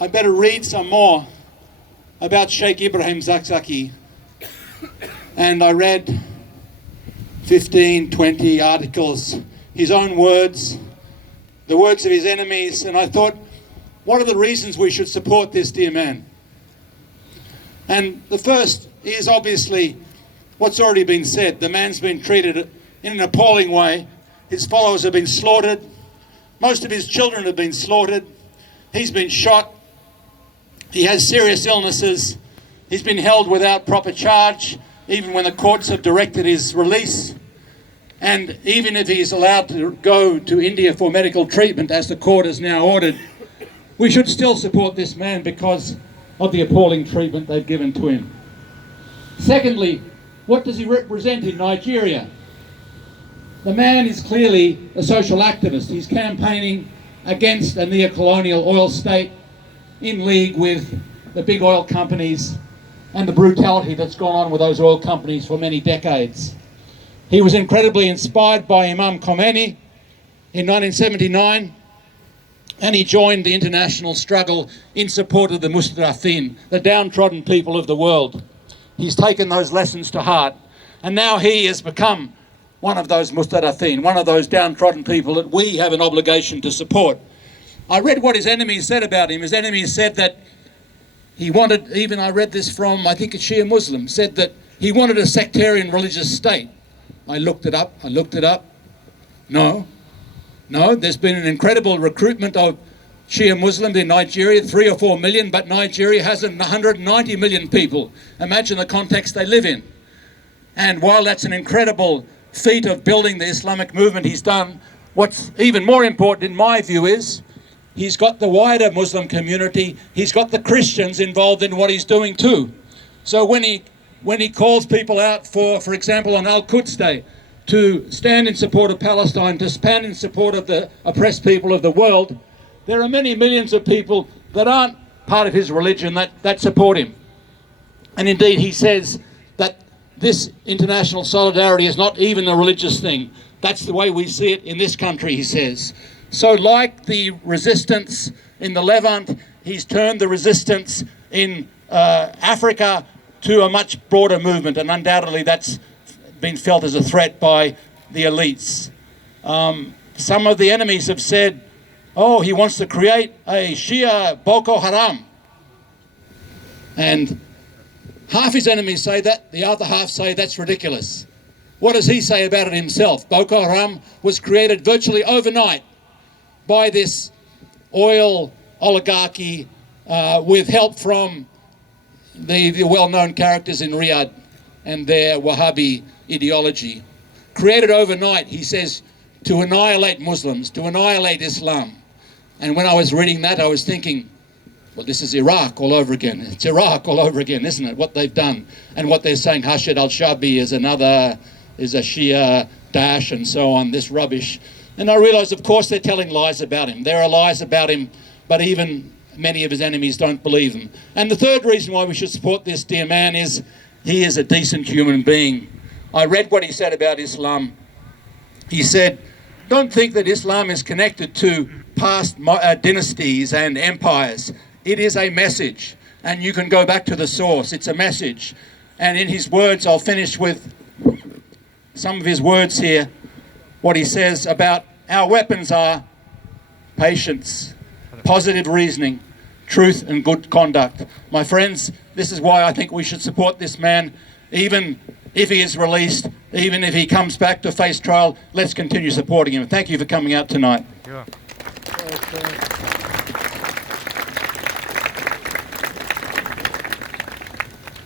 I better read some more about Sheikh Ibrahim Zakzaki. And I read 15, 20 articles, his own words, the words of his enemies, and I thought, what are the reasons we should support this dear man? And the first is obviously what's already been said. The man's been treated in an appalling way. His followers have been slaughtered. Most of his children have been slaughtered. He's been shot. He has serious illnesses. He's been held without proper charge, even when the courts have directed his release. And even if he's allowed to go to India for medical treatment, as the court has now ordered, we should still support this man because of the appalling treatment they've given to him. Secondly, what does he represent in Nigeria? The man is clearly a social activist. He's campaigning against a neo-colonial oil state in league with the big oil companies and the brutality that's gone on with those oil companies for many decades. He was incredibly inspired by Imam Khomeini in 1979, and he joined the international struggle in support of the Mustadafin, the downtrodden people of the world. He's taken those lessons to heart, and now he has become one of those Mustadafin, one of those downtrodden people that we have an obligation to support. I read what his enemies said about him. His enemies said that he wanted, even I read this from, I think a Shia Muslim, said that he wanted a sectarian religious state. I looked it up. No, there's been an incredible recruitment of Shia Muslims in Nigeria, 3 or 4 million, but Nigeria has 190 million people. Imagine the context they live in. And while that's an incredible feat of building the Islamic movement he's done, what's even more important in my view is he's got the wider Muslim community, he's got the Christians involved in what he's doing too. So when he calls people out for example, on Al-Quds Day, to stand in support of Palestine, to stand in support of the oppressed people of the world, there are many millions of people that aren't part of his religion that support him. And indeed he says that this international solidarity is not even a religious thing. That's the way we see it in this country, he says. So like the resistance in the Levant, he's turned the resistance in Africa to a much broader movement, and undoubtedly that's been felt as a threat by the elites. Some of the enemies have said, oh, he wants to create a Shia Boko Haram. And half his enemies say that, the other half say that's ridiculous. What does he say about it himself? Boko Haram was created virtually overnight by this oil oligarchy with help from the well-known characters in Riyadh and their Wahhabi ideology. Created overnight, he says, to annihilate Muslims, to annihilate Islam. And when I was reading that, I was thinking, well, this is Iraq all over again. It's Iraq all over again, isn't it? What they've done and what they're saying. Hashid al-Shabi is a Shia Daesh and so on, this rubbish. And I realized, of course, they're telling lies about him. There are lies about him, but even many of his enemies don't believe them. And the third reason why we should support this dear man is he is a decent human being. I read what he said about Islam. He said, don't think that Islam is connected to past dynasties and empires. It is a message, and you can go back to the source. It's a message. And in his words, I'll finish with some of his words here. What he says about our weapons are patience, positive reasoning, truth and good conduct. My friends, this is why I think we should support this man, even if he is released, even if he comes back to face trial. Let's continue supporting him. Thank you for coming out tonight. Yeah.